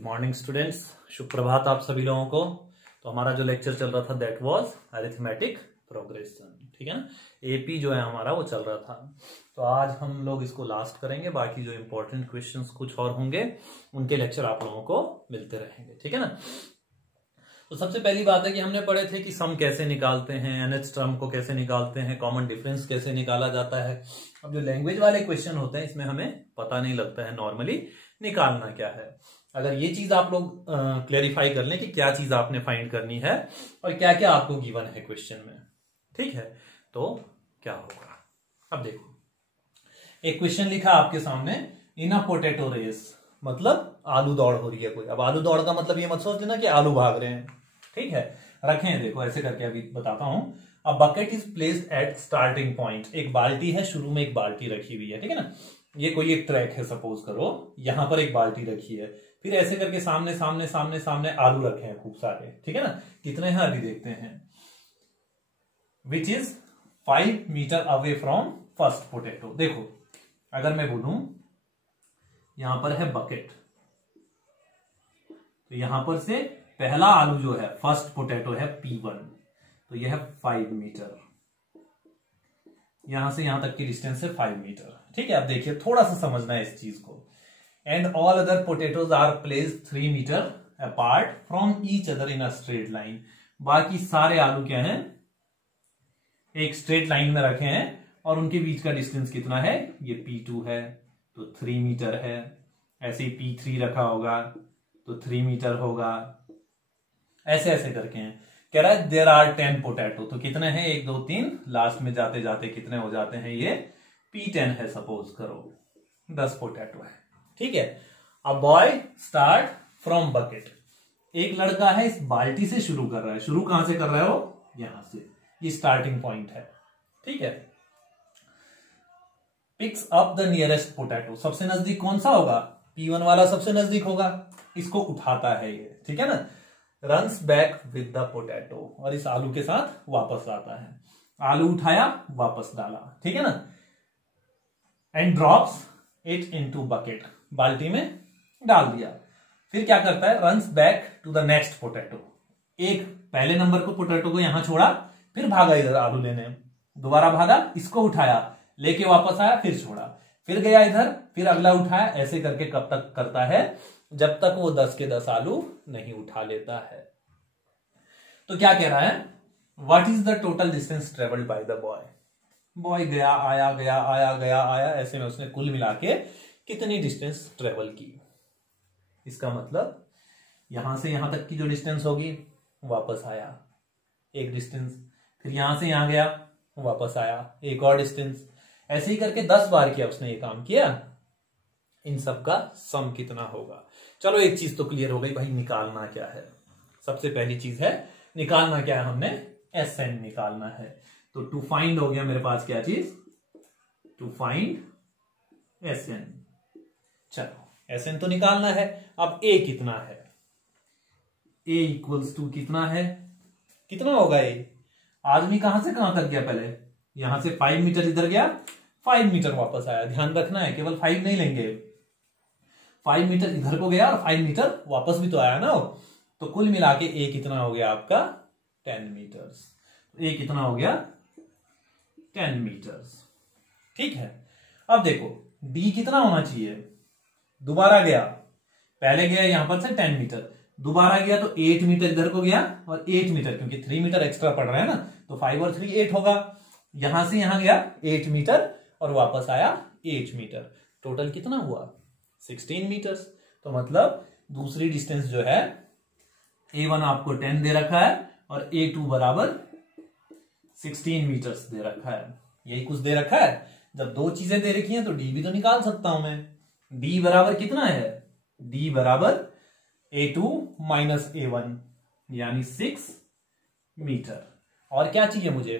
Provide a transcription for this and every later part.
Good morning students, शुभ प्रभात आप सभी लोगों को। तो हमारा जो लेक्चर चल रहा था दैट वाज अरिथमेटिक प्रोग्रेशन, ठीक है ना। एपी जो है हमारा वो चल रहा था। तो आज हम लोग इसको लास्ट करेंगे, बाकी जो इंपॉर्टेंट क्वेश्चंस कुछ और होंगे उनके लेक्चर आप लोगों को मिलते रहेंगे, ठीक है ना। तो सबसे पहली बात है कि हमने पढ़े थे कि सम कैसे निकालते हैं, एनएच टर्म को कैसे निकालते हैं, कॉमन डिफरेंस कैसे निकाला जाता है। अब जो लैंग्वेज वाले क्वेश्चन होते हैं इसमें हमें पता नहीं लगता है नॉर्मली निकालना क्या है। अगर ये चीज आप लोग क्लेरिफाई कर लें कि क्या चीज आपने फाइंड करनी है और क्या क्या आपको गिवन है क्वेश्चन में, ठीक है, तो क्या होगा। अब देखो, एक क्वेश्चन लिखा आपके सामने, इन अ पोटैटो रेस, मतलब आलू दौड़ हो रही है कोई। अब आलू दौड़ का मतलब ये मत सोच लेना कि आलू भाग रहे हैं, ठीक है। रखें, देखो ऐसे करके अभी बताता हूं। A bucket is placed at starting point, एक बाल्टी है, शुरू में एक बाल्टी रखी हुई है, ठीक है ना। ये कोई एक ट्रैक है, सपोज करो यहां पर एक बाल्टी रखी है, फिर ऐसे करके सामने सामने सामने सामने आलू रखे हैं खूब सारे, ठीक है ना। कितने हैं अभी देखते हैं। Which is 5 metre away from first potato. देखो अगर मैं बोलूं यहां पर है बकेट, तो यहां पर से पहला आलू जो है फर्स्ट पोटैटो है P1, तो यह है 5 मीटर, यहां से यहां तक की डिस्टेंस है 5 मीटर, ठीक है। अब देखिए थोड़ा सा समझना है इस चीज को। And all other potatoes are placed 3 metre apart from each other in a straight line. बाकी सारे आलू क्या हैं, एक स्ट्रेट लाइन में रखे हैं और उनके बीच का डिस्टेंस कितना है, ये P2 है तो 3 मीटर है। ऐसे ही P3 रखा होगा तो 3 मीटर होगा, ऐसे ऐसे करके हैं। कह रहा है देयर आर 10 पोटैटो, तो कितने हैं, 1 2 3, लास्ट में जाते जाते कितने हो जाते हैं, ये P10 है, सपोज करो 10 पोटैटो है, ठीक है। अब बॉय स्टार्ट फ्रॉम बकेट, एक लड़का है इस बाल्टी से शुरू कर रहा है। शुरू कहां से कर रहा है वो, यहां से, ये स्टार्टिंग पॉइंट है, ठीक है। Picks up the nearest potato, सबसे नजदीक कौन सा होगा, P1 वाला सबसे नजदीक होगा, इसको उठाता है ये, ठीक है ना। Runs back with the potato, और इस आलू के साथ वापस आता है। आलू उठाया, वापस डाला, ठीक है ना। And drops it into bucket, बाल्टी में डाल दिया। फिर क्या करता है, runs back to the next potato, एक पहले नंबर को पोटैटो को यहां छोड़ा, फिर भागा इधर आलू लेने, दोबारा भागा, इसको उठाया, लेके वापस आया, फिर छोड़ा, फिर गया इधर, फिर अगला उठाया, ऐसे करके कब तक करता है, जब तक वो 10 के 10 आलू नहीं उठा लेता है। तो क्या कह रहा है, what is the total distance travelled by the boy. Boy गया आया, गया आया, गया आया, ऐसे में उसने कुल मिला के कितनी डिस्टेंस ट्रेवल की। इसका मतलब यहां से यहां तक की जो डिस्टेंस होगी, वापस आया एक डिस्टेंस, फिर यहां से यहां गया, वापस आया एक और डिस्टेंस, ऐसे ही करके 10 बार किया उसने ये काम किया। इन सब का सम कितना होगा। चलो एक चीज तो क्लियर हो गई भाई, निकालना क्या है। सबसे पहली चीज है निकालना क्या है, हमने SN निकालना है। तो टू फाइंड हो गया मेरे पास क्या चीज, टू फाइंड SN। चलो SN तो निकालना है। अब A कितना है, A इक्वल्स टू कितना है, कितना होगा A। आदमी कहां से कहां तक गया, पहले यहां से 5 मीटर इधर गया, 5 मीटर वापस आया। ध्यान रखना है केवल 5 नहीं लेंगे, 5 मीटर इधर को गया और 5 मीटर वापस भी तो आया ना। तो कुल मिला के A कितना हो गया आपका, 10 मीटर्स। A कितना हो गया, 10 मीटर्स, ठीक है। अब देखो D कितना होना चाहिए, दोबारा गया, पहले गया यहां पर से 10 मीटर, दोबारा गया तो 8 मीटर इधर को गया और 8 मीटर, क्योंकि 3 मीटर एक्स्ट्रा पड़ रहा है ना, तो 5 और 3 8 होगा। यहां से यहां गया 8 मीटर और वापस आया 8 मीटर, टोटल कितना हुआ, 16 मीटर्स। तो मतलब दूसरी डिस्टेंस जो है, A1 आपको 10 दे रखा है और A2 बराबर 16 मीटर्स दे रखा है। यही कुछ दे रखा है। जब दो चीजें दे रखी हैं तो D भी तो निकाल सकता हूं मैं। D बराबर कितना है, D बराबर A2 माइनस A1 यानी 6 मीटर। और क्या चाहिए मुझे,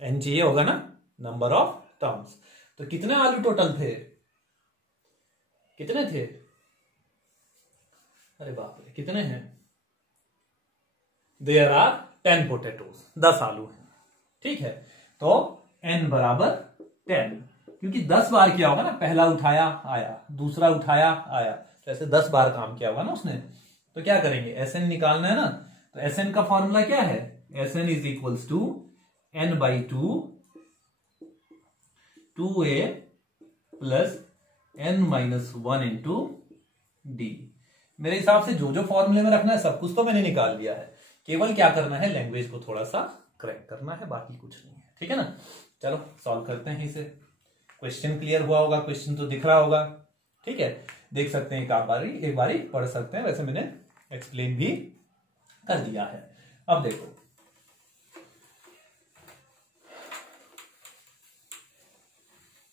N चाहिए होगा ना, नंबर ऑफ टर्म्स। तो कितने आलू टोटल थे, कितने थे, अरे बाप रे कितने हैं, देयर आर 10 पोटैटोज, 10 आलू हैं, ठीक है। तो N बराबर 10, क्योंकि 10 बार किया होगा ना, पहला उठाया आया, दूसरा उठाया आया, ऐसे 10 बार काम किया होगा ना उसने। तो क्या करेंगे, एस एन निकालना है ना, तो एस एन का फॉर्मूला क्या है, S N is equals to N by two A plus N minus 1 into D. मेरे हिसाब से जो जो फॉर्मूले में रखना है सब कुछ तो मैंने निकाल लिया है, केवल क्या करना है, लैंग्वेज को थोड़ा सा करेक्ट करना है, बाकी कुछ नहीं है। ठीक है ना, चलो सॉल्व करते हैं इसे। क्वेश्चन क्लियर हुआ होगा, क्वेश्चन तो दिख रहा होगा। ठीक है, देख सकते हैं, एक बारी पढ़ सकते हैं, वैसे मैंने एक्सप्लेन भी कर दिया है। अब देखो,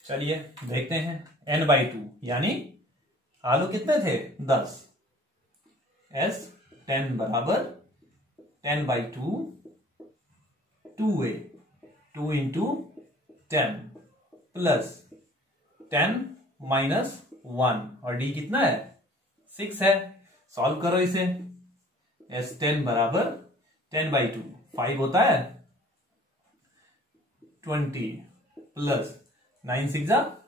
चलिए देखते हैं। n बाई 2 यानी आलू कितने थे, 10। s 10 बराबर 10 by 2 2a 2 into 10 plus 10 minus 1 और d कितना है, 6 है। सॉल्व करो इसे। s 10 बराबर 10 बाई 2 5 होता है 20 प्लस 9 6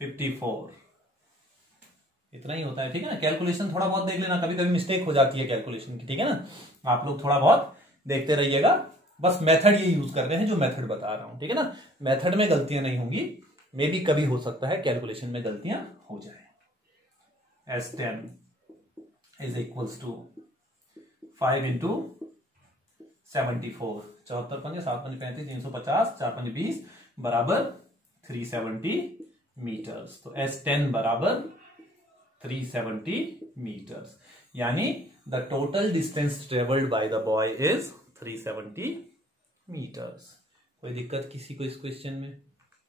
54, इतना ही होता है। ठीक है ना, कैलकुलेशन थोड़ा बहुत देख लेना, कभी कभी मिस्टेक हो जाती है कैलकुलेशन की। ठीक है ना, आप लोग थोड़ा बहुत देखते रहिएगा, बस मेथड ये यूज कर रहे हैं जो मेथड बता रहा हूं। ठीक है ना, मेथड में गलतियां नहीं होंगी, मे भी कभी हो सकता है कैलकुलेशन में गलतियां हो जाए। S10 is equals to 5 into 74, 74 पंजे 7 पंजे 35, 350, 4 पंजे 20 बराबर 370 मीटर्स। तो S10 बराबर 370 मीटर्स, यानी the total distance travelled by the boy is 370 metres. कोई दिक्कत किसी को इस क्वेश्चन में?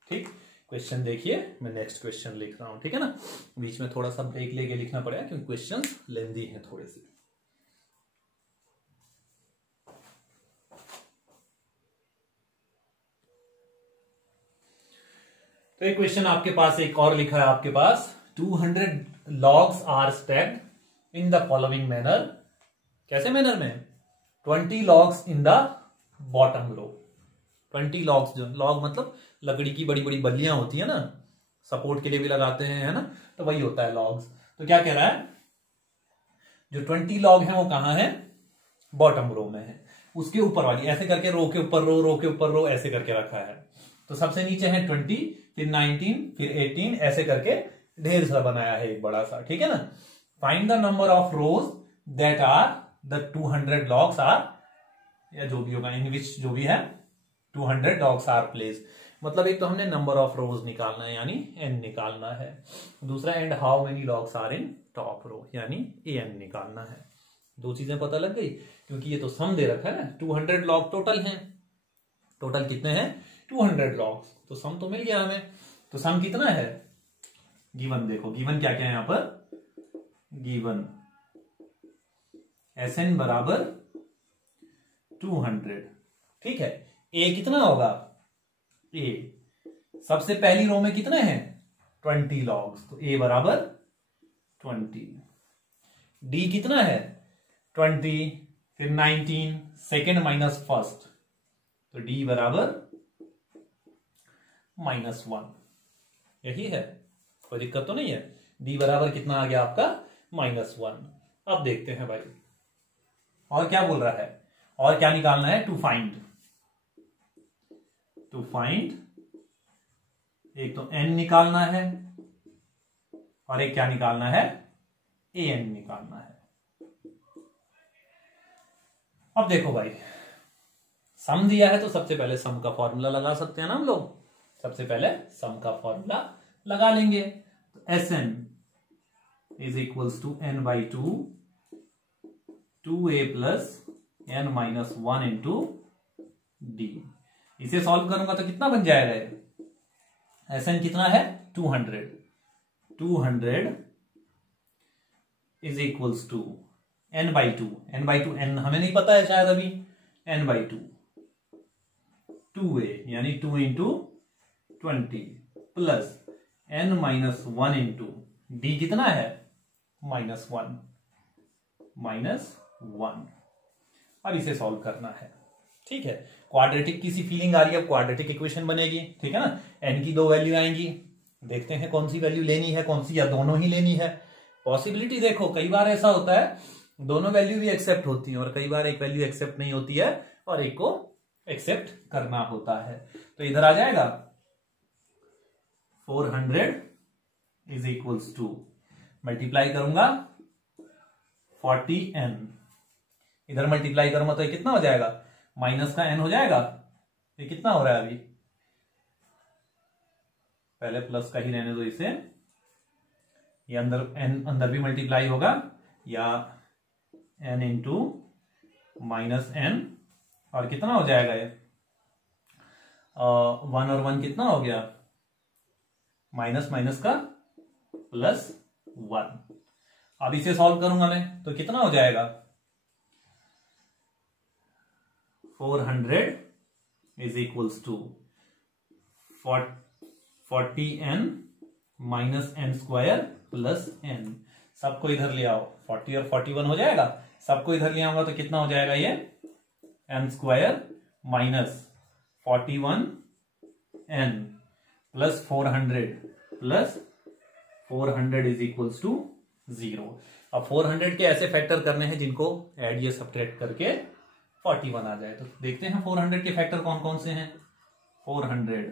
ठीक, क्वेश्चन देखिए, मैं नेक्स्ट क्वेश्चन लिख रहा हूं। ठीक है ना, बीच में थोड़ा सा ब्रेक लेके लिखना पड़ेगा क्योंकि क्वेश्चन लेंदी हैं थोड़े से। तो एक क्वेश्चन आपके पास एक और लिखा है आपके पास, 200 logs are stacked in the following manner। कैसे मैनर में, 20 logs in the bottom row। 20 logs, जो log मतलब लकड़ी की बड़ी बड़ी बल्लियां होती है ना, सपोर्ट के लिए भी लगाते हैं, है ना, तो वही होता है logs। तो क्या कह रहा है, जो 20 log है वो कहां है, बॉटम रो में है, उसके ऊपर वाली, ऐसे करके रो के ऊपर रो, रो के ऊपर रो, ऐसे करके रखा है। तो सबसे नीचे है 20, फिर 19, फिर 18, ऐसे करके ढेर सा बनाया है एक बड़ा सा। ठीक है ना, find the number of rows that are the 200 logs are, या जो भी होगा इन विच जो भी है 200 लॉग्स आर प्लेस। मतलब एक तो हमने नंबर ऑफ रोज निकालना है यानी n निकालना है, दूसरा and how many logs are in top row यानी an निकालना है। दो चीजें पता लग गई, क्योंकि ये तो सम दे रखा है ना, 200 लॉग टोटल हैं। टोटल कितने हैं, 200 लॉग्स, तो सम तो मिल गया हमें। तो सम कितना है, गिवन देखो, गिवन क्या क्या है यहां पर, गिवन Sn बराबर 200। ठीक है, a कितना होगा, a सबसे पहली रो में कितने हैं 20 लॉग्स, तो a बराबर 20। d कितना है 20, फिर 19, सेकेंड माइनस फर्स्ट, तो d बराबर -1। यही है, कोई दिक्कत तो नहीं है। d बराबर कितना आ गया आपका, -1। अब देखते हैं भाई, और क्या बोल रहा है, और क्या निकालना है, टू फाइंड एक तो n निकालना है और एक क्या निकालना है, an निकालना है। अब देखो भाई, सम दिया है तो सबसे पहले सम का फॉर्मूला लगा सकते हैं ना हम लोग। सबसे पहले सम का फॉर्मूला लगा लेंगे। तो Sn is equals to n by 2a plus n minus 1 into D. इसे सॉल्व करूंगा तो कितना बन जाएगा, Sn कितना है 200 is equals to n by 2, n हमें नहीं पता है शायद अभी, n बाई 2a यानी 2 into 20 plus n minus 1 into D कितना है -1। अब इसे सॉल्व करना है। ठीक है, क्वाड्रेटिक की सी फीलिंग आ रही है, अब क्वाड्रेटिक इक्वेशन बनेगी। ठीक है ना, n की दो वैल्यू आएंगी, देखते हैं कौन सी वैल्यू लेनी है, कौन सी, या दोनों ही लेनी है। पॉसिबिलिटी देखो, कई बार ऐसा होता है दोनों वैल्यू भी एक्सेप्ट होती हैं और कई बार एक वैल्यू एक्सेप्ट नहीं होती है और एक को एक्सेप्ट करना होता है। तो इधर आ जाएगा 400 इज इक्वल्स टू, मल्टीप्लाई करूंगा 40n, इधर मल्टीप्लाई करूंगा तो ये कितना हो जाएगा, माइनस का n हो जाएगा। ये कितना हो रहा है अभी, पहले प्लस का ही रहने दो इसे, ये अंदर n अंदर भी मल्टीप्लाई होगा, या n इंटू माइनस n, और कितना हो जाएगा ये 1 और 1 कितना हो गया, माइनस माइनस का प्लस 1। अब इसे सॉल्व करूंगा मैं तो कितना हो जाएगा, 400 is equals to 40n minus n square plus n। सबको इधर ले आओ, 40 और 41 हो जाएगा, सबको इधर ले आऊंगा तो कितना हो जाएगा ये n square minus 41n plus 400 plus 400 is equals to 0। अब 400 के ऐसे फैक्टर करने हैं जिनको ऐड या सब्ट्रैक्ट करके 41 आ जाए। तो देखते हैं 400 के फैक्टर कौन कौन से हैं। 400,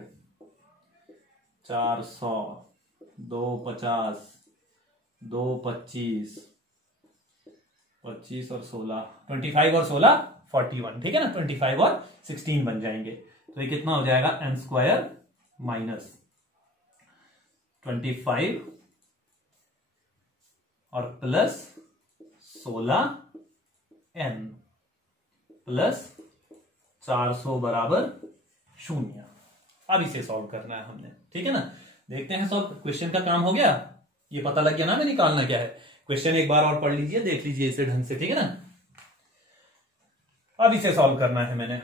400, 250, 225, 25 और 16, 25 और 16 41, ठीक है ना, 25 और 16 बन जाएंगे। तो ये कितना हो जाएगा, n स्क्वायर माइनस 25 और प्लस 16n प्लस 400 बराबर 0। अब इसे सॉल्व करना है हमने, ठीक है ना। देखते हैं सॉल्व, क्वेश्चन का काम हो गया, ये पता लग गया ना हमें निकालना क्या है। क्वेश्चन एक बार और पढ़ लीजिए, देख लीजिए इसे ढंग से, ठीक है ना। अब इसे सॉल्व करना है मैंने,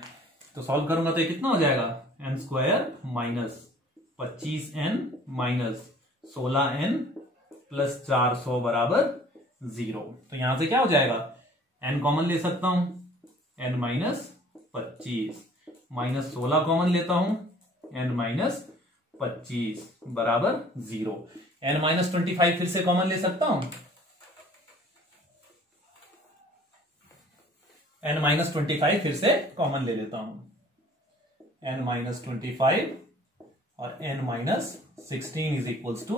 तो सॉल्व करूंगा तो ये कितना हो जाएगा, n square minus 25n minus 16n plus 400 बराबर 0। तो यहां से क्या हो जाएगा, n कॉमन ले सकता हूं, n माइनस 25 माइनस 16 कॉमन लेता हूं, n माइनस 25 बराबर 0। n माइनस 25 फिर से कॉमन ले सकता हूं, n माइनस 25 फिर से कॉमन ले लेता हूं, n माइनस 25 और n minus 16 is equals to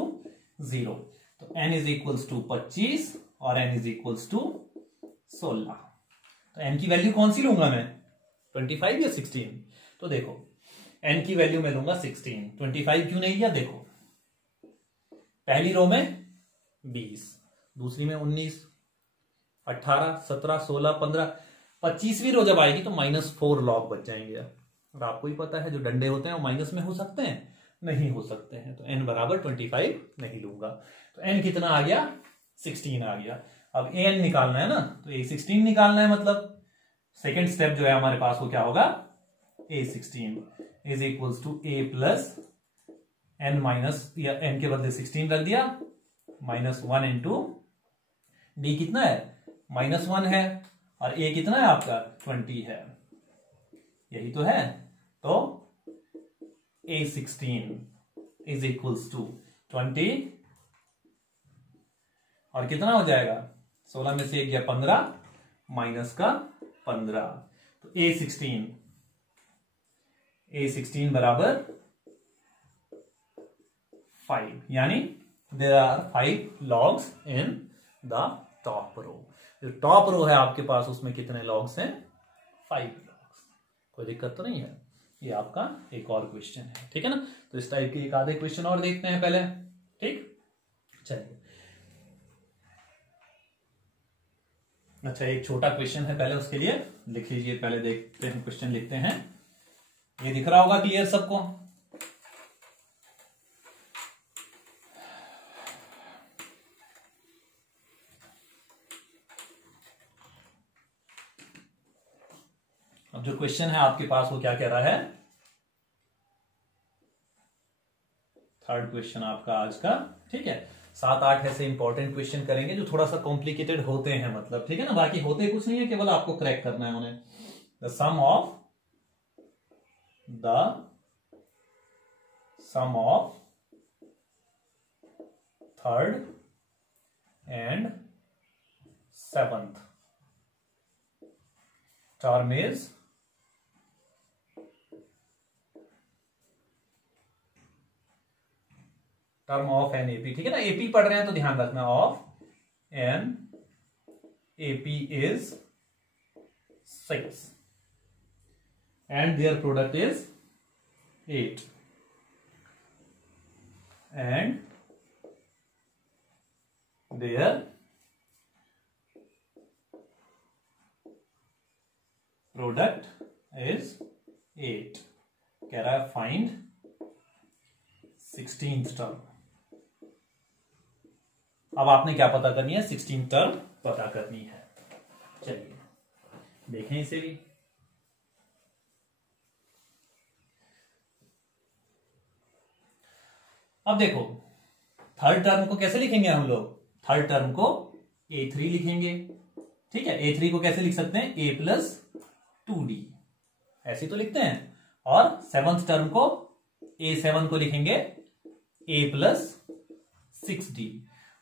0। तो n इज इक्वल्स टू 25 और n इज इक्वल्स टू 16। तो n की वैल्यू कौन सी लूंगा मैं, 25 या 16। तो देखो n की वैल्यू मैं लूंगा 16, 25 क्यों नहीं लिया, देखो पहली रो में 20, दूसरी में 19, 18, 17, 16, 15, 25वीं रो जब आएगी तो -4 लॉग बच जाएंगे। और आपको ही पता है जो डंडे होते हैं वो माइनस में हो सकते हैं, नहीं हो सकते हैं। तो n बराबर 25 नहीं लूंगा। तो n कितना आ गया, 16 आ गया। अब an निकालना है ना, तो a16 निकालना है, मतलब सेकेंड स्टेप जो है हमारे पास वो क्या होगा, a16 is equals to a plus n minus, या n के बदले 16 रख दिया, -1 इंटू d कितना है, -1 है, और a कितना है आपका 20 है, यही तो है। तो a16 इज इक्वल्स टू 20 और कितना हो जाएगा, 16 में से 1 गया 15 माइनस का 15। तो a16 बराबर 5, यानी there are 5 logs in the top row. जो टॉप रो है आपके पास उसमें कितने लॉग्स हैं, 5 लॉग्स। कोई दिक्कत तो नहीं है। ये आपका एक और क्वेश्चन है, ठीक है ना। तो इस टाइप के एक आधे क्वेश्चन और देखते हैं पहले, ठीक। चलिए, अच्छा एक छोटा क्वेश्चन है, पहले उसके लिए लिख लीजिए, पहले देखते हैं क्वेश्चन लिखते हैं। ये दिख रहा होगा क्लियर सबको। अब जो क्वेश्चन है आपके पास वो क्या कह रहा है, थर्ड क्वेश्चन आपका आज का, ठीक है। 7-8 ऐसे इंपॉर्टेंट क्वेश्चन करेंगे जो थोड़ा सा कॉम्प्लिकेटेड होते हैं, मतलब, ठीक है ना। बाकी होते कुछ नहीं है, केवल आपको क्रैक करना है उन्हें। The sum of third and seventh term is term of an AP, ठीक है ना। एपी पढ़ रहे हैं तो ध्यान रखना, of an AP is 6 and their product is 8 and their product is 8। कह रहा है फाइंड 16th टर्म। अब आपने क्या पता करनी है, 16th टर्म पता करनी है। चलिए देखें इसे भी। अब देखो थर्ड टर्म को कैसे लिखेंगे हम लोग, थर्ड टर्म को a3 लिखेंगे, ठीक है। a3 को कैसे लिख सकते हैं, a प्लस 2d, ऐसे तो लिखते हैं। और सेवंथ टर्म को a7 को लिखेंगे a प्लस 6d।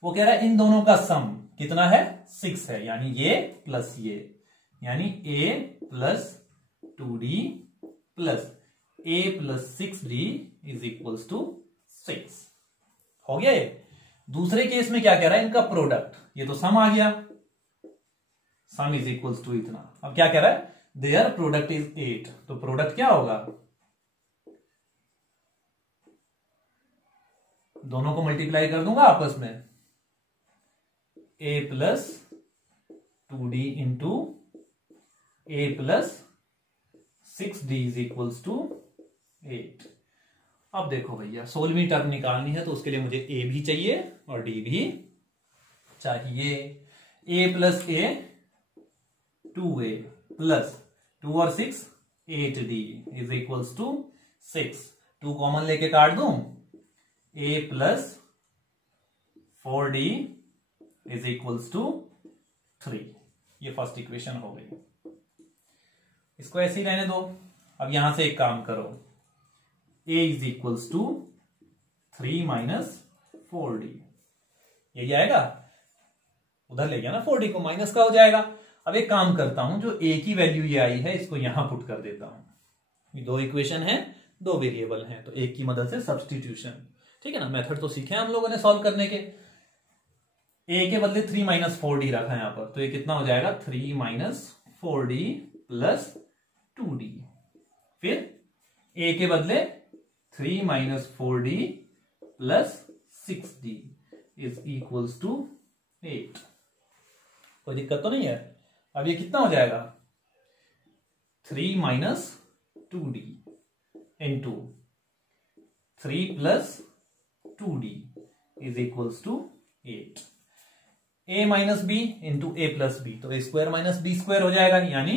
वो कह रहा है इन दोनों का सम कितना है, 6 है, यानी ये प्लस ये, यानी a plus 2d plus a plus 6d is equals to 6। हो गया ये। दूसरे केस में क्या कह रहा है, इनका प्रोडक्ट, ये तो सम आ गया, सम इज इक्वल्स टू इतना। अब क्या कह रहा है, देयर प्रोडक्ट इज 8, तो प्रोडक्ट क्या होगा, दोनों को मल्टीप्लाई कर दूंगा आपस में, a plus 2d into a plus 6d is equals to 8। अब देखो भैया 16वीं टर्म निकालनी है तो उसके लिए मुझे a भी चाहिए और d भी चाहिए। a plus a 2a plus 2 और 6 8d is equals to 6। 2 common लेके काट दूं, a plus 4d is equals to 3। ये फर्स्ट इक्वेशन हो गई, इसको ऐसे ही रहने दो। अब यहां से एक काम करो, a is equals to 3 minus 4d, यही आएगा, उधर ले गया ना 4d को, माइनस का हो जाएगा। अब एक काम करता हूं, जो a की वैल्यू ये आई है इसको यहां पुट कर देता हूं। ये दो इक्वेशन है, दो वेरिएबल हैं, तो एक की मदद से सब्सटीट्यूशन, ठीक है ना। मेथड तो सीखे हम लोगों ने सॉल्व करने के। a के बदले 3 माइनस 4d रखा है यहां पर, तो ये कितना हो जाएगा, 3 माइनस 4d प्लस 2d। फिर a के बदले 3 minus 4d plus 6d is equals to 8। कोई दिक्कत तो नहीं है। अब ये कितना हो जाएगा, 3 minus 2d into 3 plus 2d is equals to 8। a minus b into a plus b, तो a square minus b square हो जाएगा, यानी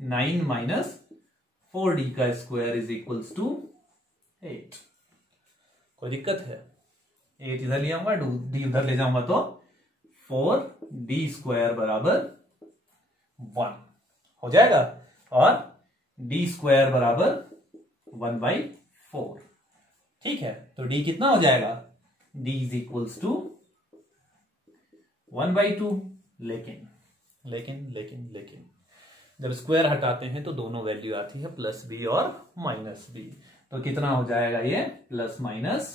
9 माइनस 4d का स्क्वायर इज इक्वल्स टू 8। कोई दिक्कत है, 8 इधर ले आऊंगा, d उधर ले जाऊंगा तो 4d स्क्वायर बराबर 1 हो जाएगा, और d स्क्वायर बराबर 1/4। ठीक है, तो d कितना हो जाएगा, d इज इक्वल्स टू 1/2। लेकिन जब स्क्वायर हटाते हैं तो दोनों वैल्यू आती है प्लस बी और माइनस बी, तो कितना हो जाएगा ये, प्लस माइनस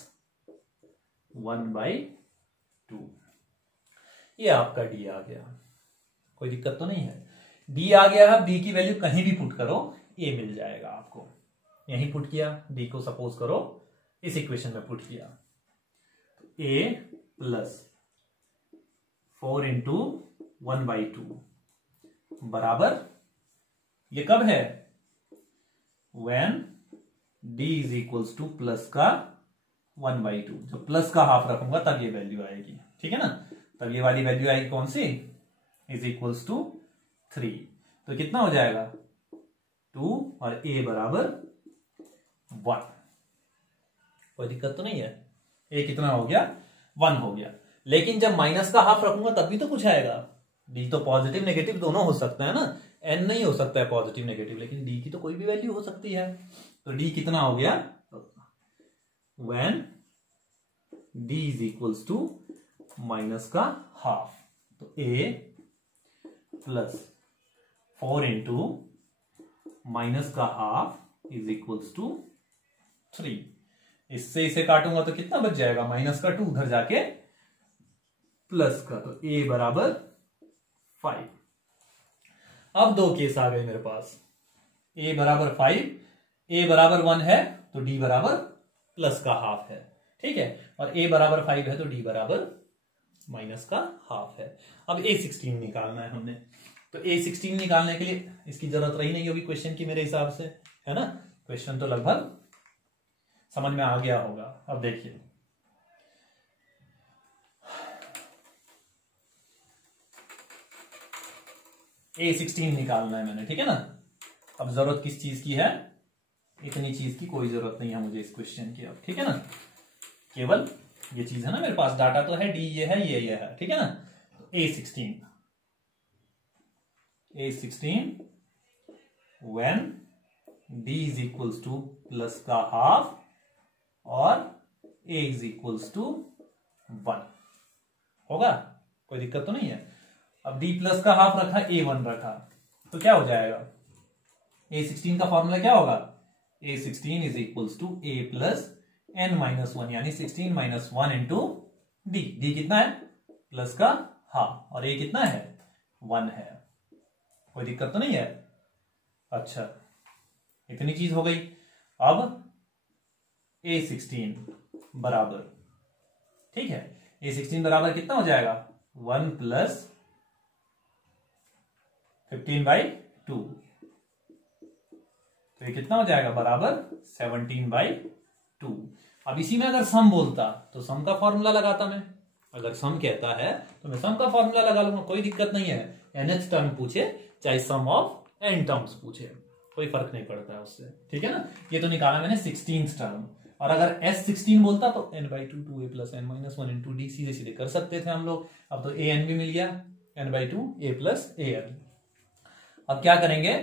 1/2। ये आपका डी आ गया, कोई दिक्कत तो नहीं है। डी आ गया है, बी की वैल्यू कहीं भी पुट करो ए मिल जाएगा आपको। यहीं पुट किया, डी को सपोज करो इस इक्वेशन में पुट किया, ए प्लस 4 इंटू 1/2 बराबर, ये कब है, when d is equals two plus का 1/2। जब प्लस का हाफ रखूंगा तब ये वैल्यू आएगी, ठीक है ना। तब ये वाली वैल्यू आएगी कौन सी, इज इक्वल्स टू 3। तो कितना हो जाएगा, 2 और a बराबर 1। कोई दिक्कत तो नहीं है, a कितना हो गया, 1 हो गया। लेकिन जब माइनस का हाफ रखूंगा तब भी तो कुछ आएगा। d तो पॉजिटिव नेगेटिव दोनों हो सकता है ना, n नहीं हो सकता है पॉजिटिव नेगेटिव, लेकिन d की तो कोई भी वैल्यू हो सकती है। तो d कितना हो गया, when d is equals to minus का हाफ। तो a प्लस 4 इंटू माइनस का हाफ इज इक्वल्स टू 3। इससे इसे काटूंगा तो कितना बच जाएगा, माइनस का 2 उधर जाके प्लस का, तो a बराबर 5। अब दो केस आ गए मेरे पास, a बराबर 5, a बराबर 1 है तो d बराबर प्लस का हाफ है, ठीक है, और a बराबर 5 है तो d बराबर माइनस का हाफ है। अब a16 निकालना है हमने, तो a16 निकालने के लिए इसकी जरूरत रही नहीं होगी क्वेश्चन की मेरे हिसाब से, है ना। क्वेश्चन तो लगभग समझ में आ गया होगा। अब देखिए a16 निकालना है मैंने, ठीक है ना। अब जरूरत किस चीज की है, इतनी चीज की कोई जरूरत नहीं है मुझे इस क्वेश्चन की अब, ठीक है ना। केवल ये चीज है ना मेरे पास, डाटा तो है, डी ये है, ये है, ठीक है ना। तो a16 when d is equals to plus का हाफ और a is equals to 1 होगा, कोई दिक्कत तो नहीं है। अब d प्लस का हाफ रखा, a1 रखा, तो क्या हो जाएगा, a16 का फॉर्मूला क्या होगा, a16 is equals to a plus n minus 1, यानी 16 माइनस 1 इंटू डी। डी कितना है, प्लस का हाफ, और a कितना है, 1 है, कोई दिक्कत तो नहीं है। अच्छा, इतनी चीज हो गई। अब a16 बराबर, ठीक है, a16 बराबर कितना हो जाएगा, 1 प्लस 15/2, तो ये कितना हो जाएगा, बराबर 17/2। अब इसी में अगर सम बोलता तो सम का फॉर्मूला लगाता मैं, अगर सम कहता है तो मैं सम का फॉर्मूला लगा लूंगा, कोई दिक्कत नहीं है। nth टर्म पूछे चाहे सम ऑफ n टर्म्स पूछे, कोई फर्क नहीं पड़ता है उससे, ठीक है ना। ये तो निकाला मैंने 16th टर्म, और अगर s16 बोलता तो n/2 2a plus n minus 1 into D, सीधे सीधे कर सकते थे हम लोग। अब तो an भी मिल गया, n/2 a प्लस an। अब क्या करेंगे,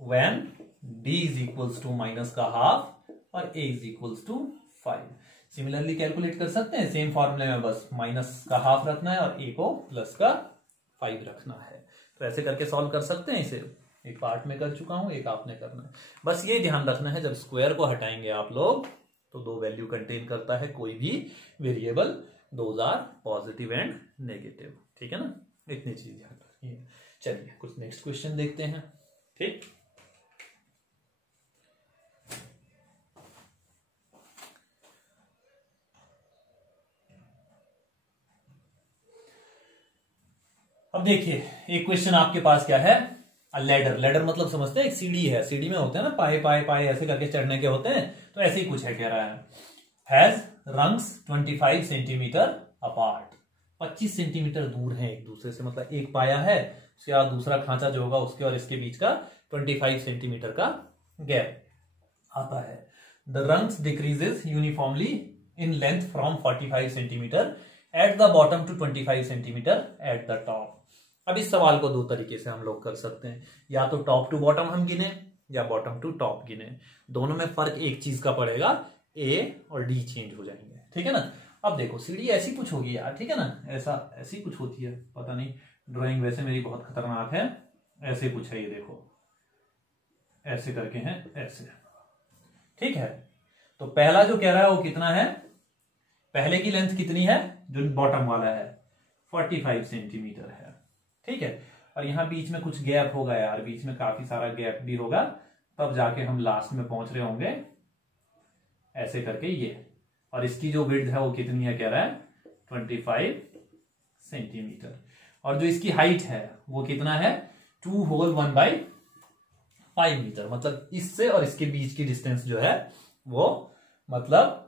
when d is equals to minus का हाफ और a is equals to 5, similarly calculate कर सकते हैं सेम फॉर्मूले में, बस माइनस का हाफ रखना है और a को प्लस का 5 रखना है। तो ऐसे करके सॉल्व कर सकते हैं इसे, एक पार्ट में कर चुका हूं, एक आपने करना है। बस ये ध्यान रखना है, जब स्क्वायर को हटाएंगे आप लोग तो दो वैल्यू कंटेन करता है कोई भी variable, those are positive and negative, ठीक है ना। इतनी चीज ध्यान रखिए। चलिए कुछ नेक्स्ट क्वेश्चन देखते हैं, ठीक। अब देखिए एक क्वेश्चन आपके पास क्या है, लैडर। लैडर मतलब समझते हैं, एक सीढ़ी है, सीढ़ी में होते हैं ना पाए पाए पाए ऐसे करके चढ़ने के होते हैं, तो ऐसे ही कुछ है, कह रहा है has rungs 25 centimetre apart, 25 centimetre दूर है एक दूसरे से, मतलब एक पाया है उसके बाद दूसरा खांचा जो होगा उसके और इसके बीच का 25 सेंटीमीटर का गैप आता है। The rungs decreases uniformly in length from 45 centimetre at the bottom to 25 centimetre at the top. अब इस सवाल को दो तरीके से हम लोग कर सकते हैं, या तो टॉप टू बॉटम हम गिने या बॉटम टू टॉप गिने, दोनों में फर्क एक चीज का पड़ेगा, ए और डी चेंज हो जाएंगे, ठीक है ना। अब देखो सीढ़ी ऐसी कुछ होगी यार, ठीक है ना, ऐसी कुछ होती है, पता नहीं, ड्राइंग वैसे मेरी बहुत खतरनाक है, ऐसे कुछ है, ये देखो ऐसे करके है, ऐसे, ठीक है। तो पहला जो कह रहा है वो कितना है, पहले की लेंथ कितनी है, जो बॉटम वाला है 45 सेंटीमीटर है, ठीक है। और यहां बीच में कुछ गैप होगा यार, बीच में काफी सारा गैप भी होगा, तब जाके हम लास्ट में पहुंच रहे होंगे ऐसे करके ये, और इसकी जो विड्थ है वो कितनी है, कह रहा है 25 सेंटीमीटर, और जो इसकी हाइट है वो कितना है 2 होल 1/5 मीटर, मतलब इससे और इसके बीच की डिस्टेंस जो है वो मतलब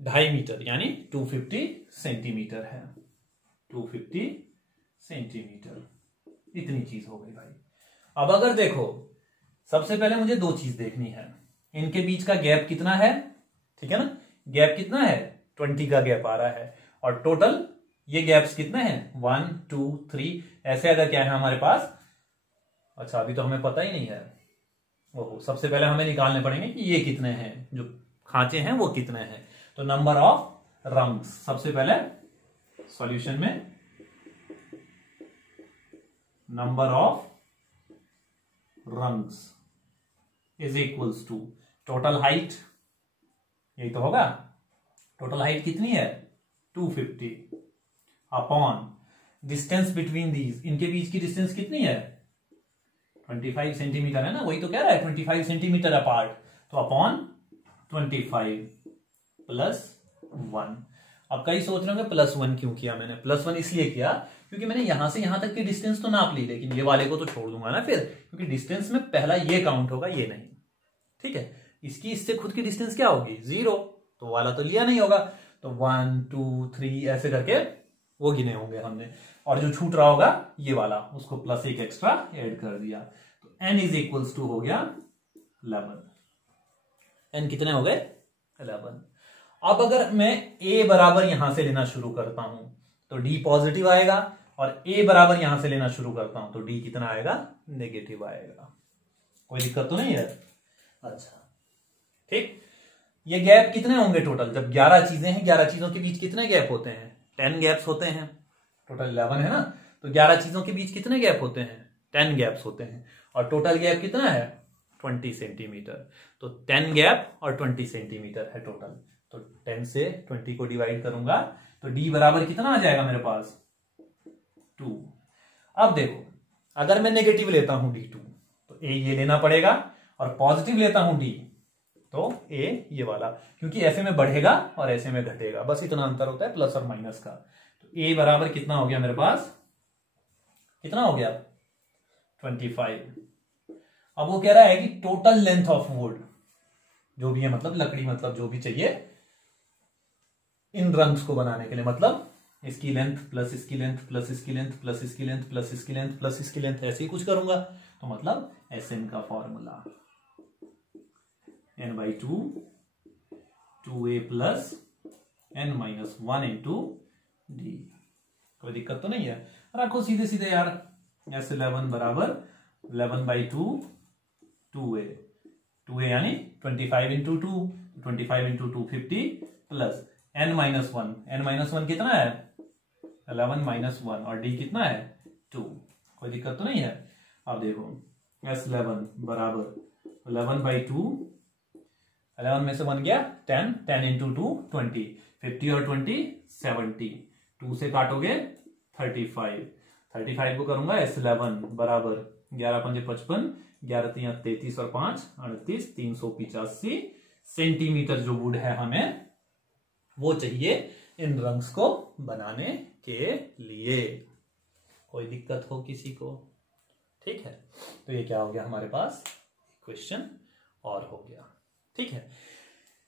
2.5 मीटर, यानी 250 सेंटीमीटर है, 250 सेंटीमीटर। इतनी चीज हो गई भाई। अब अगर देखो, सबसे पहले मुझे दो चीज देखनी है, इनके बीच का गैप कितना है, ठीक है ना, गैप कितना है 20 का गैप आ रहा है, और टोटल ये गैप्स कितने हैं 1 2 3, ऐसे अगर क्या है हमारे पास, अच्छा अभी तो हमें पता ही नहीं है, ओहो, सबसे पहले हमें निकालने पड़ेंगे कि ये कितने हैं, जो खांचे हैं वो कितने हैं। तो नंबर ऑफ रंग्स, सबसे पहले सॉल्यूशन में number of rungs is equals to total height, यही तो होगा, टोटल हाइट कितनी है 250 अपॉन डिस्टेंस बिटवीन दीज, इनके बीच की डिस्टेंस कितनी है 25 सेंटीमीटर है ना, वही तो कह रहा है 25 सेंटीमीटर अपार्ट, तो अपॉन 25 प्लस 1। अब कई सोच रहे होंगे प्लस 1 क्यों किया मैंने, प्लस 1 इसलिए किया क्योंकि मैंने यहां से यहां तक की डिस्टेंस तो नाप ली, लेकिन ये वाले को तो छोड़ दूंगा ना फिर, क्योंकि डिस्टेंस में पहला ये काउंट होगा, ये नहीं, ठीक है। इसकी इससे खुद की डिस्टेंस क्या होगी 0, तो वाला तो लिया नहीं होगा, तो 1 2 3 ऐसे करके वो गिने होंगे हमने, और जो छूट रहा होगा ये वाला, उसको प्लस 1 एक्स्ट्रा ऐड कर दिया, तो n इज इक्वल्स टू हो गया 11। n कितने हो गए 11। अब अगर मैं a बराबर यहां से लेना शुरू करता हूं तो d पॉजिटिव आएगा, और a बराबर यहां से लेना शुरू करता हूं तो d कितना आएगा नेगेटिव आएगा। कोई दिक्कत तो नहीं है? अच्छा ठीक। ये गैप कितने होंगे टोटल, जब 11 चीजें हैं, 11 चीजों के बीच कितने गैप होते हैं 10 गैप्स होते हैं, टोटल 11 है ना, तो 11 चीजों के बीच कितने गैप होते हैं 10 गैप्स होते हैं, और टोटल गैप कितना है 20 सेंटीमीटर, तो 10 गैप और 20 सेंटीमीटर है टोटल, तो 10 से 20 को डिवाइड करूंगा तो d बराबर कितना आ जाएगा मेरे पास 2। अब देखो अगर मैं नेगेटिव लेता हूं d2 तो a ये लेना पड़ेगा, और पॉजिटिव लेता हूं d तो a ये वाला, क्योंकि ऐसे में बढ़ेगा और ऐसे में घटेगा, बस इतना अंतर होता है प्लस और माइनस का। तो a बराबर कितना हो गया मेरे पास, कितना हो गया 25। अब वो कह रहा है कि टोटल लेंथ ऑफ वुड, जो भी है मतलब लकड़ी, मतलब जो भी चाहिए इन रंग्स को बनाने के लिए, मतलब इसकी लेंथ प्लस इसकी लेंथ प्लस इसकी लेंथ प्लस इसकी लेंथ प्लस इसकी लेंथ प्लस इसकी लेंथ, ऐसे ही कुछ करूंगा, तो मतलब Sn का formula n/2 2a plus n-1 into D. कोई दिक्कत तो नहीं है, रखो सीधे सीधे यार, S11 बराबर 11/2 2a, 2a यानी 25 into 2, 25 into 2 50 plus n-1, n-1 कितना है 11 - 1, और d कितना है 2। कोई दिक्कत तो नहीं है? अब देखो S11 बराबर 11/2, 11 में से 1 गया 10, 10 इंटू 2 20, 50 और 20 70, 2 से काटोगे 35, 35 को करूंगा S11 बराबर 11 × 5 = 55, 11 × 3 = 33 और 5 = 38, 385 सेंटीमीटर जो वुड है हमें वो चाहिए इन रंग्स को बनाने के लिए। कोई दिक्कत हो किसी को? ठीक है, तो ये क्या हो गया हमारे पास क्वेश्चन और हो गया। ठीक है,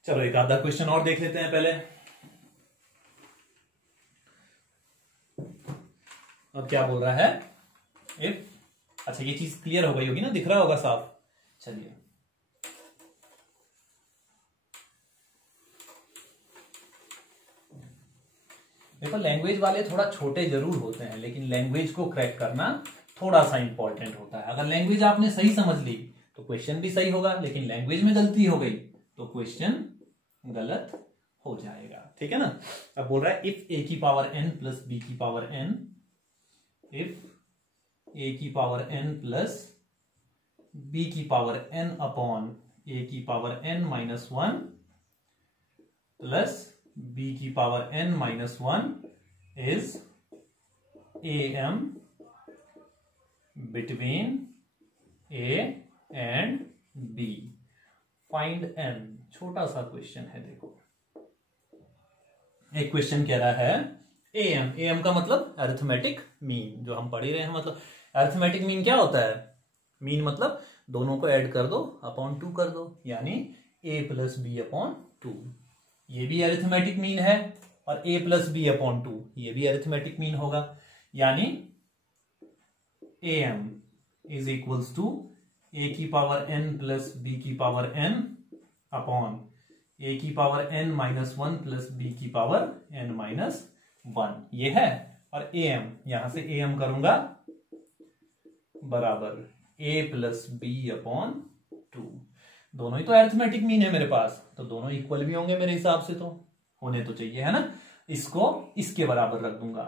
चलो एक आधा क्वेश्चन और देख लेते हैं पहले। अब क्या बोल रहा है, इफ, अच्छा ये चीज क्लियर हो गई होगी ना, दिख रहा होगा साफ। चलिए देखो, लैंग्वेज वाले थोड़ा छोटे जरूर होते हैं, लेकिन लैंग्वेज को क्रैक करना थोड़ा सा इंपॉर्टेंट होता है। अगर लैंग्वेज आपने सही समझ ली तो क्वेश्चन भी सही होगा, लेकिन लैंग्वेज में गलती हो गई तो क्वेश्चन गलत हो जाएगा। ठीक है ना। अब बोल रहा है इफ a की पावर n प्लस b की पावर n, इफ a की पावर n प्लस b की पावर n अपॉन a की पावर n -1 प्लस b की power n -1 is am between a and b, find n। छोटा सा question है, देखो एक क्वेश्चन कह रहा है am का मतलब अरिथमेटिक मीन, जो हम पढ़ ही रहे हैं। मतलब अरिथमेटिक मीन क्या होता है, मीन मतलब दोनों को ऐड कर दो अपॉन 2 कर दो, यानी a प्लस बी अपॉन 2। ये भी अरिथमेटिक मीन है, और a प्लस बी अपॉन 2 ये भी अरिथमेटिक मीन होगा, यानी am is equals to a की पावर n प्लस b की पावर n अपॉन a की पावर n -1 प्लस b की पावर n -1, ये है। और am, यहां से am करूंगा बराबर a प्लस b अपॉन 2। दोनों ही तो अरिथमेटिक मीन है मेरे पास, तो दोनों इक्वल भी होंगे मेरे हिसाब से। तो होने तो चाहिए, है ना। इसको इसके बराबर रख दूंगा,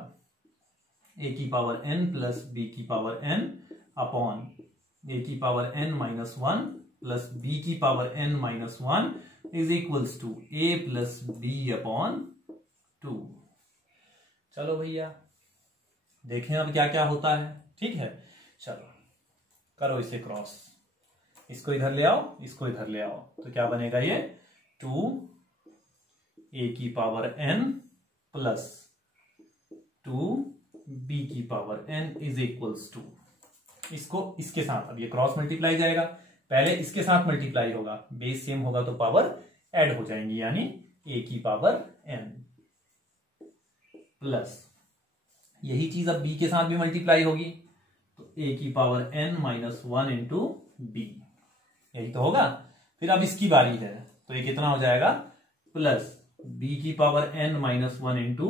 a की पावर n प्लस b की पावर n अपॉन a की power n minus 1 plus b की power n minus 1 is equals to a plus b upon 2। चलो भैया देखें अब क्या क्या होता है, ठीक है। चलो करो इसे क्रॉस, इसको इधर ले आओ, इसको इधर ले आओ, तो क्या बनेगा ये 2a की पावर n प्लस 2b की power n is equals to, इसको इसके साथ, अब ये क्रॉस मल्टीप्लाई जाएगा, पहले इसके साथ मल्टीप्लाई होगा, बेस सेम होगा तो पावर ऐड हो जाएंगी, यानी a की पावर n प्लस यही चीज अब b के साथ भी मल्टीप्लाई होगी, तो a की power n minus 1 into B, यही तो होगा। फिर अब इसकी बारी है, तो ये कितना हो जाएगा प्लस b की power n minus 1 into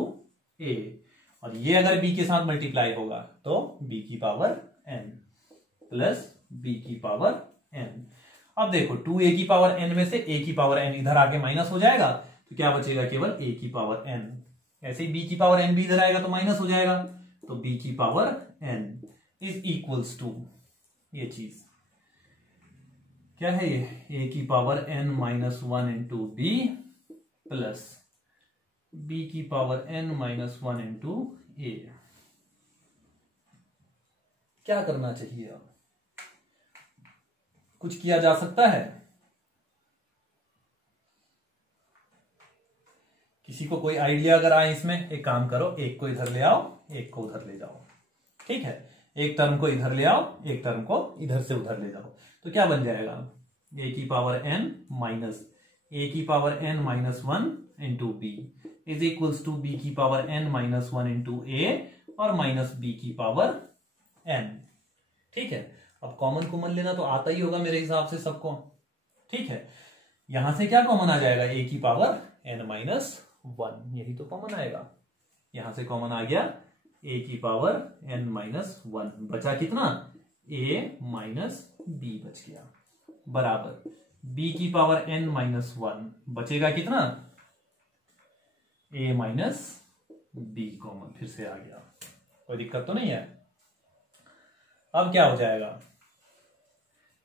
a, और ये अगर b के साथ मल्टीप्लाई होगा तो b की पावर n प्लस b की पावर n। अब देखो 2a की पावर n में से a की पावर n इधर आके माइनस हो जाएगा, तो क्या बचेगा केवल a की पावर n। ऐसे ही b की पावर n भी इधर आएगा तो माइनस हो जाएगा, तो b की power n is equals to, ये चीज क्या है, ये a की power n minus 1 into B plus b की power n minus 1 into A. क्या करना चाहिए, अब कुछ किया जा सकता है, किसी को कोई आइडिया अगर आए इसमें, एक काम करो, एक को इधर ले आओ, एक को उधर ले जाओ, ठीक है। एक टर्म को इधर ले आओ, एक टर्म को इधर से उधर ले जाओ, तो क्या बन जाएगा a की पावर n माइनस a की power n minus 1 into b is equals to b की power n minus 1 into a और माइनस b की पावर n, ठीक है। अब कॉमन कॉमन लेना तो आता ही होगा मेरे हिसाब से सबको, ठीक है। यहां से क्या कॉमन आ जाएगा, a की पावर n माइनस 1, यही तो कॉमन आएगा, यहां से कॉमन आ गया a की पावर n माइनस 1, बचा कितना a माइनस b बच गया, बराबर b की पावर n माइनस 1 बचेगा कितना a माइनस b, कॉमन फिर से आ गया, कोई दिक्कत तो नहीं है। अब क्या हो जाएगा,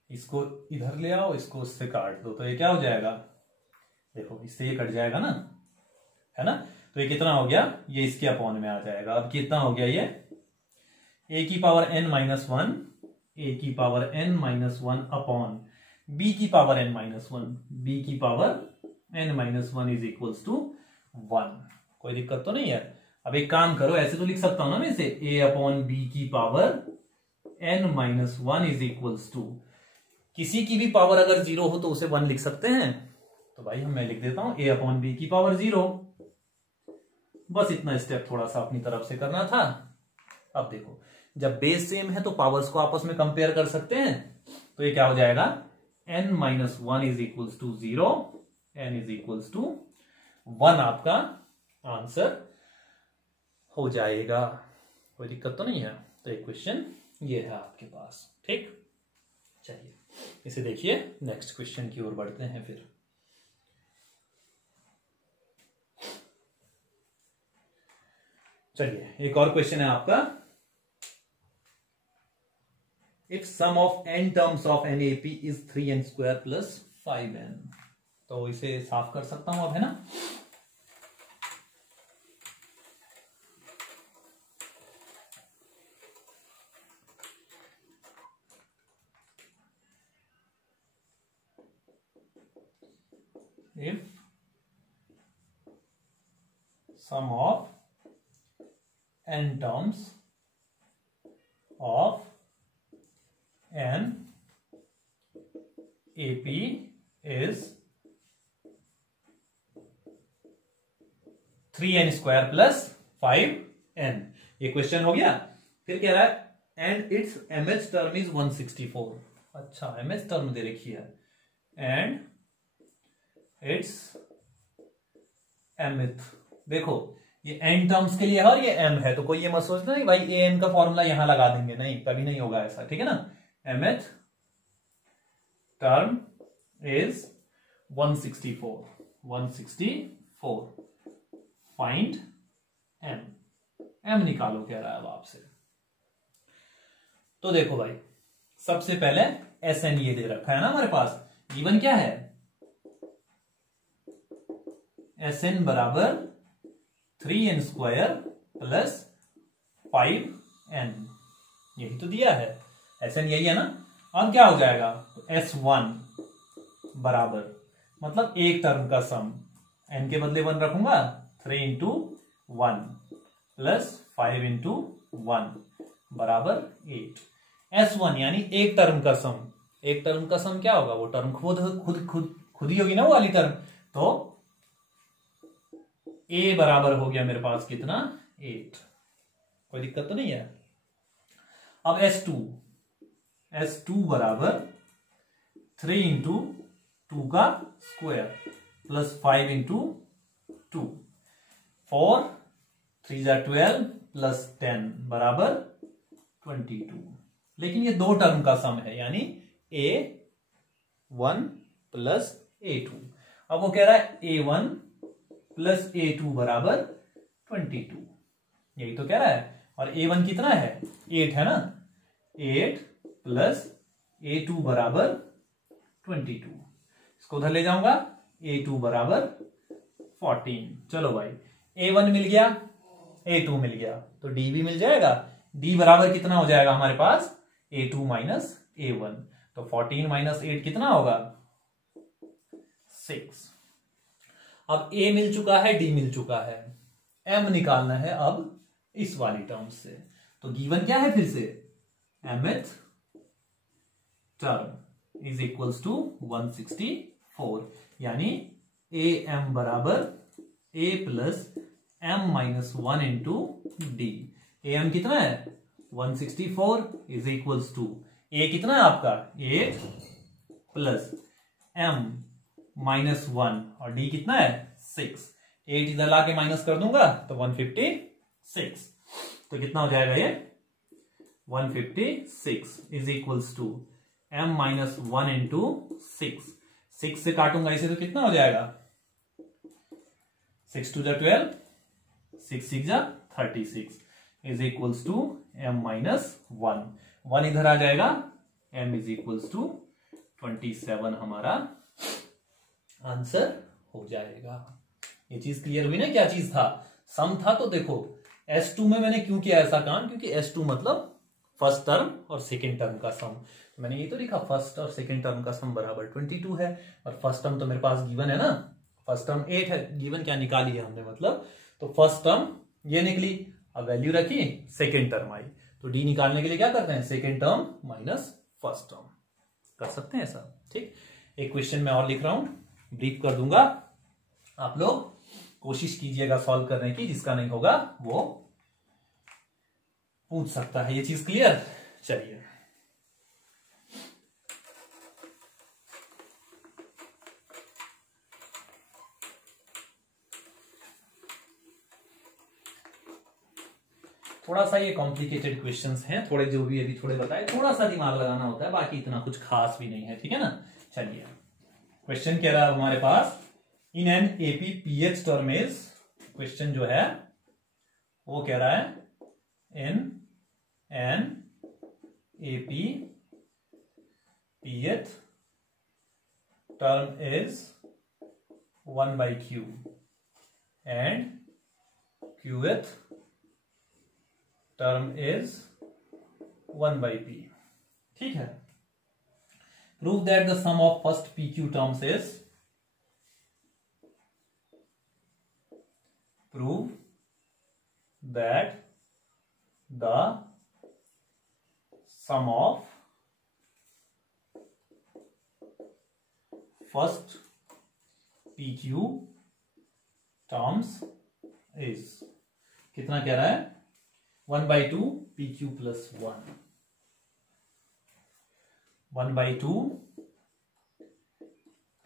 इसको इधर ले आओ, इसको उससे काट दो, तो ये क्या हो जाएगा, देखो इससे ये कट जाएगा ना, है ना, तो ये कितना हो गया, ये इसके अपॉन में आ जाएगा। अब कितना हो गया ये a की पावर n माइनस 1, a की power n minus 1 upon b की पावर n माइनस 1, b की power n minus 1 is equals to 1, कोई दिक्कत तो नहीं है। अब एक काम करो, ऐसे तो लिख सकता हूं ना मैं इसे, a अपॉन b की power n minus 1 is equals to, किसी की भी पावर अगर 0 हो तो उसे 1 लिख सकते हैं, तो भाई मैं लिख देता हूं a अपॉन b की पावर 0, बस इतना स्टेप थोड़ा सा अपनी तरफ से करना था। अब देखो जब बेस सेम है तो पावर्स को आपस में कंपेयर कर सकते हैं, तो ये क्या हो जाएगा n minus 1 is equals to 0, n is equals to 1 आपका आंसर हो जाएगा, कोई दिक्कत तो नहीं है। तो एक क्वेश्चन ये है आपके पास, ठीक। चलिए इसे देखिए, नेक्स्ट क्वेश्चन की ओर बढ़ते हैं फिर। चलिए एक और क्वेश्चन है आपका, if sum of n terms of an AP is 3n square plus 5n, तो इसे साफ कर सकता हूं अब, है ना। if sum of n terms of an AP is 3n square plus 5n, ये क्वेश्चन हो गया। फिर कह रहा है and it's mth term is 164, अच्छा mth टर्म दे रखी है, एंड इट्स mth, देखो ये n टर्म्स के लिए है और ये m है, तो कोई ये मत सोचना नहीं भाई an का फॉर्मूला यहां लगा देंगे, नहीं कभी नहीं होगा ऐसा, ठीक है ना। mth term is 164, find m, m निकालो कह रहा है अब आपसे। तो देखो भाई, सबसे पहले एस एन ये दे रखा है ना हमारे पास, गिवन क्या है, एस एन बराबर 3n² प्लस 5n, यही तो दिया है, एस एन यही है ना। अब क्या हो जाएगा, तो S1 बराबर, मतलब एक टर्म का सम, n के बदले 1 रखूंगा, 3 इंटू 1 प्लस 5 इंटू 1 बराबर 8। S1 यानी एक टर्म का सम, एक टर्म का सम क्या होगा, वो टर्म खुद खुद खुद खुद ही होगी ना वो वाली टर्म, तो a बराबर हो गया मेरे पास कितना, 8, कोई दिक्कत तो नहीं है। अब S2 बराबर 3 इंटू 2 का स्क्वायर प्लस 5 इंटू 2, 4 3 जा 12 प्लस 10 बराबर 22। लेकिन ये दो टर्म का सम है, यानी A1 प्लस A2। अब वो कह रहा है A1 प्लस A2 बराबर 22, यही तो कह रहा है। और A1 कितना है, 8 है ना, 8 प्लस A2 बराबर 22, इसको उधर ले जाऊंगा, A2 बराबर 14। चलो भाई, A1 मिल गया, A2 मिल गया, तो D भी मिल जाएगा। D बराबर कितना हो जाएगा हमारे पास, A2 माइनस A1, तो 14 माइनस 8 कितना होगा, 6। अब A मिल चुका है, D मिल चुका है, M निकालना है अब इस वाली टर्म से। तो गिवन क्या है फिर से, mth term is equals to 164, यानी AM बराबर A plus M minus 1 into d. AM कितना है, 164 इज इक्वल्स टू A कितना है आपका, 8 प्लस M माइनस 1 और D कितना है, 6। 8 इधर लाके माइनस कर दूंगा तो 156, तो कितना हो जाएगा ये, 156 is equals to M minus 1 into 6 से काटूंगा इसे तो कितना हो जाएगा, 6 2 जा 12, 6 6 जा 36 is equals to M minus 1 इधर आ जाएगा, M इज इक्वल्स टू 27 हमारा आंसर हो जाएगा। ये चीज क्लियर हुई ना, क्या चीज था, सम था। तो देखो S2 में मैंने क्यों किया ऐसा काम, क्योंकि S2 मतलब फर्स्ट टर्म और सेकेंड टर्म का सम। तो मैंने ये तो लिखा फर्स्ट और सेकेंड टर्म का सम बराबर 22 है, और फर्स्ट टर्म तो मेरे पास गिवन है ना, फर्स्ट टर्म 8 है, गिवन क्या निकाली है हमने, मतलब तो फर्स्ट टर्म ये निकली, अब वैल्यू रखी, सेकेंड टर्म आई, तो डी निकालने के लिए क्या करते हैं, second term minus first term, कर सकते हैं ऐसा। ठीक, एक क्वेश्चन मैं और लिख रहा हूं, ब्रीफ कर दूंगा, आप लोग कोशिश कीजिएगा सॉल्व करने की, जिसका नहीं होगा वो पूछ सकता है। ये चीज क्लियर, चलिए थोड़ा सा ये कॉम्प्लिकेटेड क्वेश्चंस हैं, थोड़े जो भी अभी थोड़े बताए, थोड़ा सा दिमाग लगाना होता है, बाकी इतना कुछ खास भी नहीं है, ठीक है ना। चलिए क्वेश्चन कह रहा है हमारे पास, in an AP pth term is, question जो है वो कह रहा है in an AP pth term is 1/q and qth term is 1/p। ठीक है, prove that the sum of first pq terms is, prove that the sum of first pq terms is, कितना कह रहा है, 1/2 pq प्लस 1, 1/2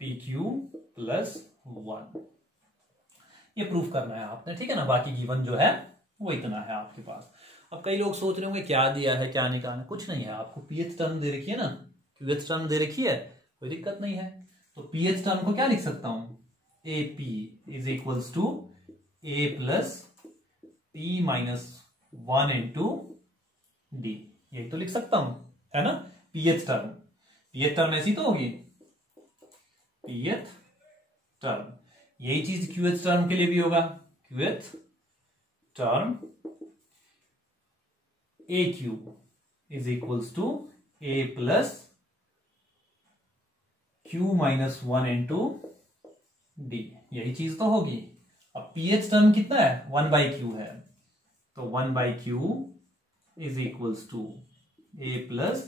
pq प्लस 1, ये proof करना है आपने, ठीक है ना। बाकी गिवन जो है वो इतना है आपके पास। अब कई लोग सोच रहे होंगे क्या दिया है, क्या निकालना, कुछ नहीं है, आपको पीएच टर्म दे रखी है ना, क्यूएच टर्म दे रखी है, कोई दिक्कत नहीं है। तो पीएच टर्म को क्या लिख सकता हूं, AP is equals to A plus p minus 1 into d, यही तो लिख सकता हूं, है ना। पीएथ टर्म ऐसी तो होगी, पीएथ टर्म। यही चीज क्यूएथ टर्म के लिए भी होगा, qth term a cube is equals to A plus q minus 1 into d, यही चीज तो होगी। अब पीएच टर्म कितना है, 1/q है, तो 1/q is equals to A plus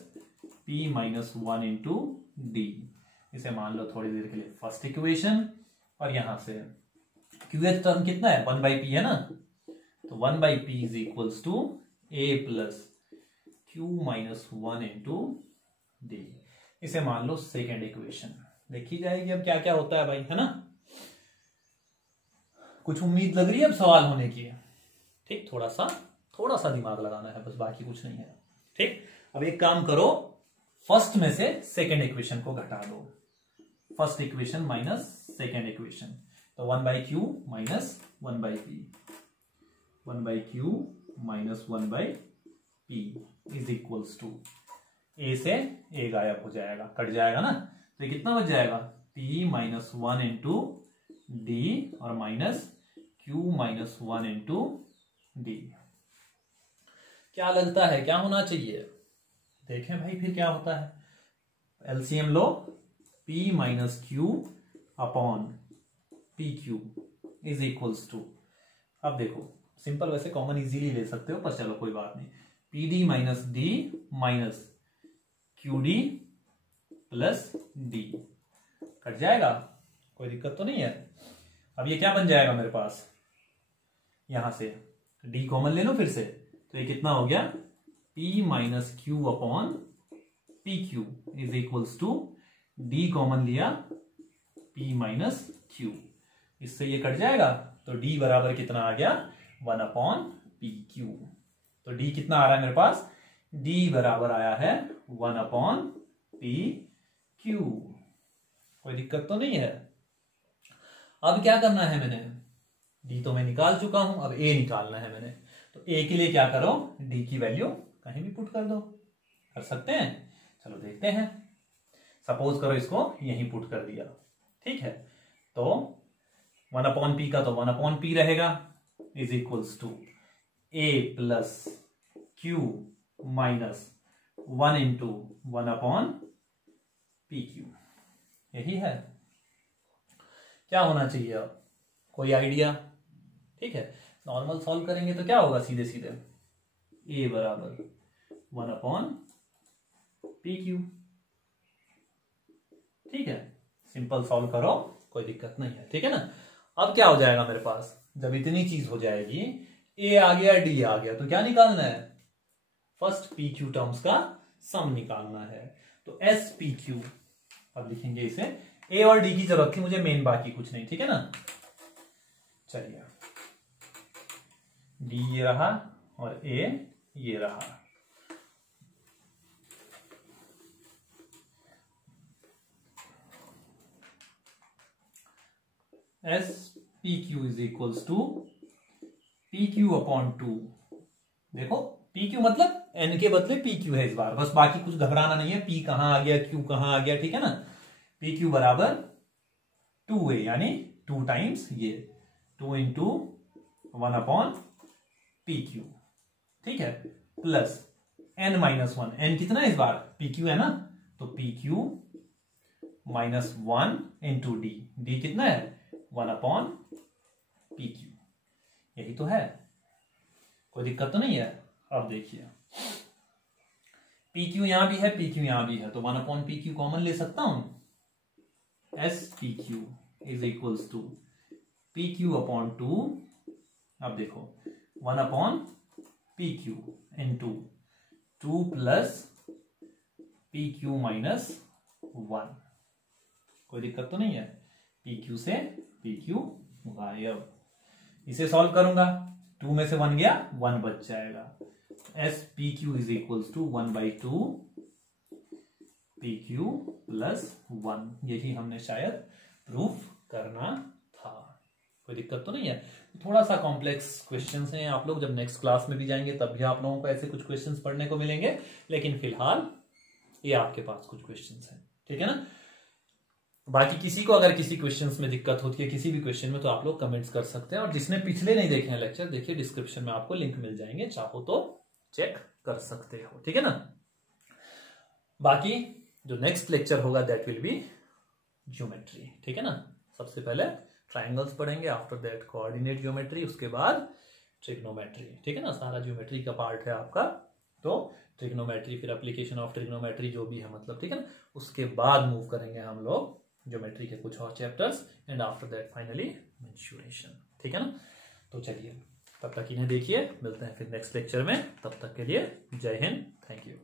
p minus 1 into D. इसे मान लो थोड़ी देर के लिए फर्स्ट इक्वेशन, और यहां से क्यूएच टर्म कितना है, 1/p है ना, तो 1/p is equals to A plus q minus 1 into D. इसे मान लो सेकेंड इक्वेशन। देखी जाएगी अब क्या क्या होता है भाई, है ना। कुछ उम्मीद लग रही है अब सवाल होने की, ठीक। थोड़ा सा दिमाग लगाना है बस, बाकी कुछ नहीं है, ठीक। अब एक काम करो, फर्स्ट में से सेकेंड इक्वेशन को घटा दो, first equation minus second equation, तो 1/q minus 1/p, 1/q minus 1/p is equals to, a से ए गायब हो जाएगा, कट जाएगा ना, तो ये कितना बच जाएगा, p माइनस 1 इंटू डी और minus q minus 1 into D. क्या लगता है क्या होना चाहिए, देखें भाई फिर क्या होता है। एलसीएम लो, p minus q upon p q is equals to, अब देखो सिंपल, वैसे कॉमन इजीली ले सकते हो पर चलो कोई बात नहीं, P D minus D minus Q D plus D, cut जाएगा, कोई दिक्कत तो नहीं है। अब ये क्या बन जाएगा मेरे पास, यहां से डी कॉमन ले लो फिर से, तो ये कितना हो गया, p minus q upon p q is equals to, d common लिया, p माइनस क्यू, इससे ये कट जाएगा, तो d बराबर कितना आ गया, 1 अपॉन पी क्यू। तो d कितना आ रहा है मेरे पास, d बराबर आया है 1 अपॉन पी क्यू। कोई दिक्कत तो नहीं है। अब क्या करना है मैंने, d तो मैं निकाल चुका हूं, अब a निकालना है मैंने, तो a के लिए क्या करो, d की वैल्यू कहीं भी पुट कर दो, कर सकते हैं, चलो देखते हैं। सपोज करो इसको यहीं पुट कर दिया, ठीक है, तो 1 अपॉन पी का तो 1 अपॉन पी रहेगा, is equals to a plus q minus 1 into 1 upon p q, यही है। क्या होना चाहिए अब, कोई आइडिया, ठीक है। नॉर्मल सॉल्व करेंगे तो क्या होगा, सीधे सीधे a बराबर 1 अपॉन पी क्यू, ठीक है। सिंपल सॉल्व करो, कोई दिक्कत नहीं है, ठीक है ना। अब क्या हो जाएगा मेरे पास, जब इतनी चीज हो जाएगी, a आ गया d आ गया, तो क्या निकालना है, फर्स्ट पी क्यू टर्म्स का सम निकालना है, तो एस पी क्यू। अब लिखेंगे इसे, a और d की जरूरत थी मुझे मेन, बाकी कुछ नहीं, ठीक है ना। चलिए d ये रहा और a ये रहा, S p q is equals to p q upon 2। देखो पी क्यू मतलब एन के बदले पी क्यू है इस बार, बस बाकी कुछ घबराना नहीं है, पी कहां आ गया क्यू कहां आ गया, ठीक है ना। पी क्यू बराबर 2a, यानी 2 टाइम्स ये 2 इंटू 1 अपॉन पी क्यू, ठीक है, प्लस एन माइनस 1, एन कितना है इस बार, पी क्यू है ना, तो P q minus 1 into D, D कितना है 1 अपॉन पी क्यू, यही तो है, कोई दिक्कत तो नहीं है। अब देखिए पी क्यू यहां भी है, पी क्यू यहां भी है, तो 1 अपॉन पी क्यू कॉमन ले सकता हूं, S p q is equals to p q upon 2। अब देखो 1 upon p q into 2 plus p q minus 1, कोई दिक्कत तो नहीं है, पी क्यू से पी क्यू गायब। इसे सॉल्व करूंगा, 2 में से 1 गया, 1 बच जाएगा, S p q is equals to 1/2 p q plus 1, यही हमने शायद प्रूफ करना था। कोई दिक्कत तो नहीं है। थोड़ा सा कॉम्प्लेक्स क्वेश्चंस हैं, आप लोग जब नेक्स्ट क्लास में भी जाएंगे तब भी आप लोगों को ऐसे कुछ क्वेश्चंस पढ़ने को मिलेंगे, लेकिन फिलहाल ये आपके पास कुछ क्वेश्चंस हैं, ठीक है ना। बाकी किसी को अगर किसी क्वेश्चंस में दिक्कत होती है किसी भी क्वेश्चन में, तो आप लोग कमेंट्स कर सकते हैं। और जिसने पिछले नहीं देखे हैं लेक्चर, देखिए डिस्क्रिप्शन में आपको लिंक मिल जाएंगे, चाहो तो चेक कर सकते हो, ठीक है ना। बाकी जो नेक्स्ट लेक्चर होगा दैट विल बी ज्योमेट्री, ठीक है ना। सबसे पहले ट्राइंगल्स पढ़ेंगे, आफ्टर दैट कोऑर्डिनेट ज्योमेट्री, उसके बाद ट्रिग्नोमेट्री, ठीक है ना। सारा ज्योमेट्री का पार्ट है आपका, तो ट्रिग्नोमेट्री फिर एप्लीकेशन ऑफ ट्रिग्नोमेट्री जो भी है मतलब, ठीक है ना। उसके बाद मूव करेंगे हम लोग ज्योमेट्री के कुछ और chapters, and after that finally mensuration, ठीक है ना। तो चलिए तब तक इन्हें देखिए, मिलते हैं फिर नेक्स्ट लेक्चर में, तब तक के लिए जय हिंद, थैंक यू।